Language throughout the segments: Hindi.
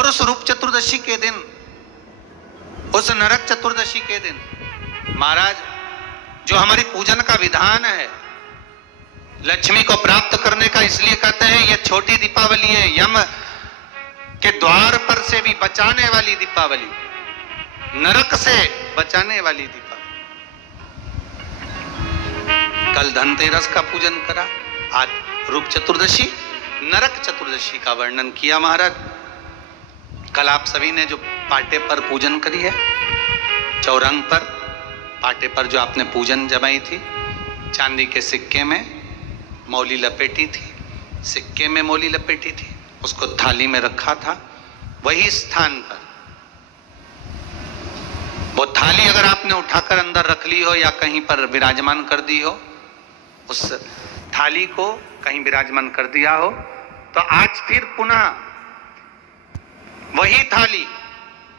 और उस रूप चतुर्दशी के दिन, उस नरक चतुर्दशी के दिन महाराज जो हमारी पूजन का विधान है, लक्ष्मी को प्राप्त करने का, इसलिए कहते हैं यह छोटी दीपावली है, यम के द्वार पर से भी बचाने वाली दीपावली, नरक से बचाने वाली दीपावली। कल धनतेरस का पूजन करा, आज रूप चतुर्दशी, नरक चतुर्दशी का वर्णन किया महाराज। कल आप सभी ने जो पाटे पर पूजन करी है, चौरंग पर पाटे पर जो आपने पूजन जमाई थी, चांदी के सिक्के में मौली लपेटी थी, सिक्के में मौली लपेटी थी, उसको थाली में रखा था, वही स्थान पर वो थाली अगर आपने उठाकर अंदर रख ली हो या कहीं पर विराजमान कर दी हो, उस थाली को कहीं विराजमान कर दिया हो, तो आज फिर पुनः वही थाली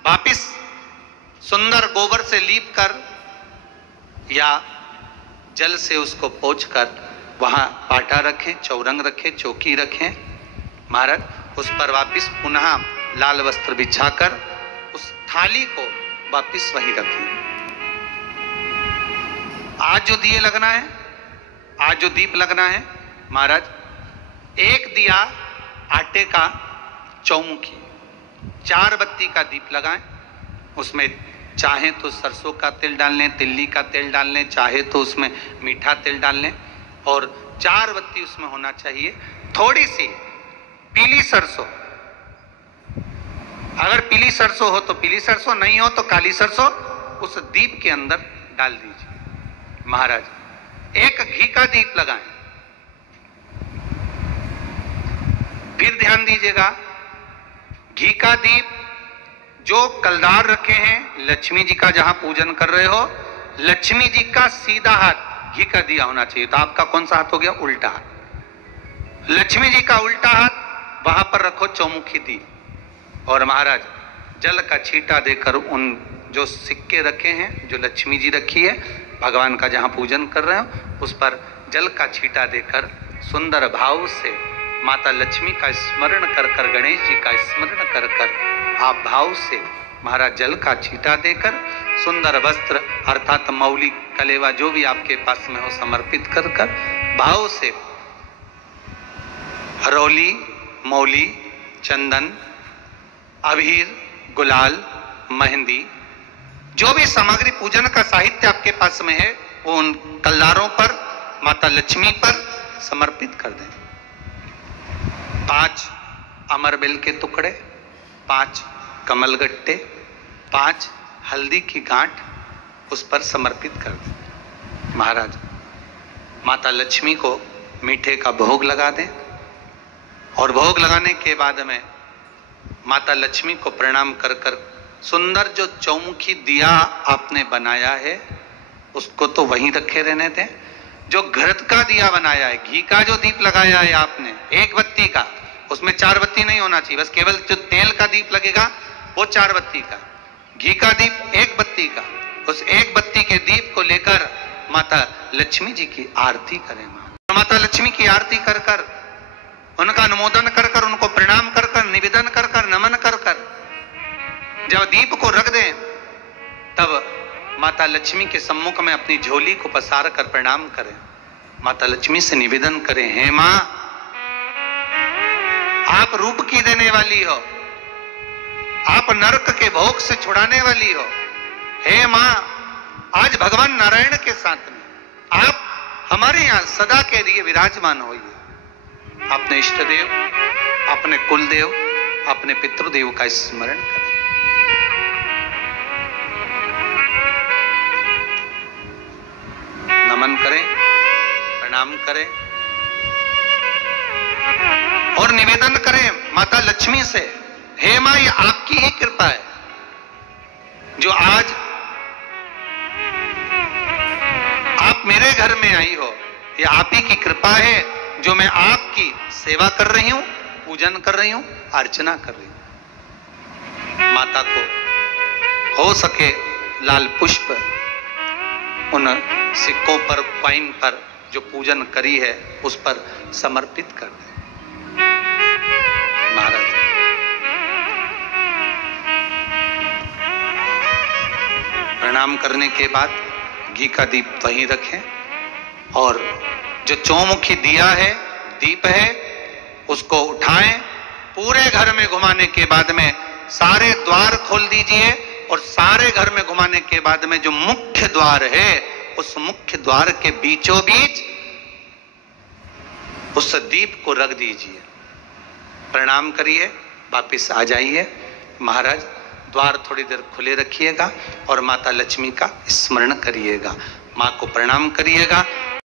वापिस सुंदर गोबर से लीप कर या जल से उसको पोंछकर वहां पाटा रखें, चौरंग रखें, चौकी रखें महाराज, उस पर वापिस पुनः लाल वस्त्र बिछाकर उस थाली को वापिस वही रखें। आज जो दिए लगना है, आज जो दीप लगना है महाराज, एक दिया आटे का चौमुखी, 4 बत्ती का दीप लगाएं, उसमें चाहे तो सरसों का तेल डाल लें, तिल्ली का तेल डाल लें, चाहे तो उसमें मीठा तेल डाल लें, और 4 बत्ती उसमें होना चाहिए। थोड़ी सी पीली सरसों, अगर पीली सरसों हो तो पीली सरसों, नहीं हो तो काली सरसों उस दीप के अंदर डाल दीजिए महाराज। एक घी का दीप लगाएं। फिर ध्यान दीजिएगा, घी का दीप जो कलदार रखे हैं, लक्ष्मी जी का जहां पूजन कर रहे हो, लक्ष्मी जी का सीधा हाथ घी का दिया होना चाहिए। तो आपका कौन सा हाथ हो गया? उल्टा हाथ। लक्ष्मी जी का उल्टा हाथ, वहां पर रखो चौमुखी दीप, और महाराज जल का छींटा देकर उन जो सिक्के रखे हैं, जो लक्ष्मी जी रखी है, भगवान का जहां पूजन कर रहे हो, उस पर जल का छींटा देकर सुंदर भाव से माता लक्ष्मी का स्मरण कर कर, गणेश जी का स्मरण कर कर आप भाव से महाराज जल का छींटा देकर सुंदर वस्त्र अर्थात मौली, कलेवा जो भी आपके पास में हो समर्पित कर कर भाव से हरौली, मौली, चंदन, अबीर, गुलाल, मेहंदी, जो भी सामग्री पूजन का साहित्य आपके पास में है, वो उन कलदारों पर, माता लक्ष्मी पर समर्पित कर दें। 5 अमरबेल के टुकड़े, 5 कमलगट्टे, 5 हल्दी की गांठ उस पर समर्पित कर दें महाराज। माता लक्ष्मी को मीठे का भोग लगा दें, और भोग लगाने के बाद में माता लक्ष्मी को प्रणाम कर कर सुंदर जो चौमुखी दिया आपने बनाया है उसको तो वहीं रखे रहने दें। जो घृत का दिया बनाया है, घी का जो दीप लगाया है आपने 1 बत्ती का, उसमें 4 बत्ती नहीं होना चाहिए, बस केवल जो तेल का दीप लगेगा वो 4 बत्ती का, घी का दीप 1 बत्ती का, उस 1 बत्ती के दीप को लेकर माता लक्ष्मी जी की आरती करें। माता लक्ष्मी की आरती कर कर, उनका अनुमोदन कर कर, उनको प्रणाम कर कर, निवेदन कर कर, नमन कर कर जब दीप को रख दें, तब माता लक्ष्मी के सम्मुख में अपनी झोली को पसार कर प्रणाम करें। माता लक्ष्मी से निवेदन करें, हे मां, आप रूप की देने वाली हो, आप नरक के भोग से छुड़ाने वाली हो। हे मां, आज भगवान नारायण के साथ में आप हमारे यहां सदा के लिए विराजमान होइए। अपने इष्ट देव, अपने कुल देव, अपने पितृदेव का स्मरण करें। नमन करें, प्रणाम करें और निवेदन करें माता लक्ष्मी से, हे मां, ये आपकी ही कृपा है जो आज आप मेरे घर में आई हो। ये आप ही की कृपा है जो मैं आपकी सेवा कर रही हूं, पूजन कर रही हूं, अर्चना कर रही हूं। माता को हो सके लाल पुष्प उन सिक्कों पर, कॉइन पर जो पूजन करी है उस पर समर्पित कर दें महाराज। प्रणाम करने के बाद घी का दीप वहीं रखें और जो चौमुखी दिया है, दीप है, उसको उठाएं, पूरे घर में घुमाने के बाद में सारे द्वार खोल दीजिए और सारे घर में घुमाने के बाद में जो मुख्य द्वार है उस मुख्य द्वार के बीचों बीच उस दीप को रख दीजिए। प्रणाम करिए, वापिस आ जाइए। महाराज द्वार थोड़ी देर खुले रखिएगा और माता लक्ष्मी का स्मरण करिएगा, माँ को प्रणाम करिएगा।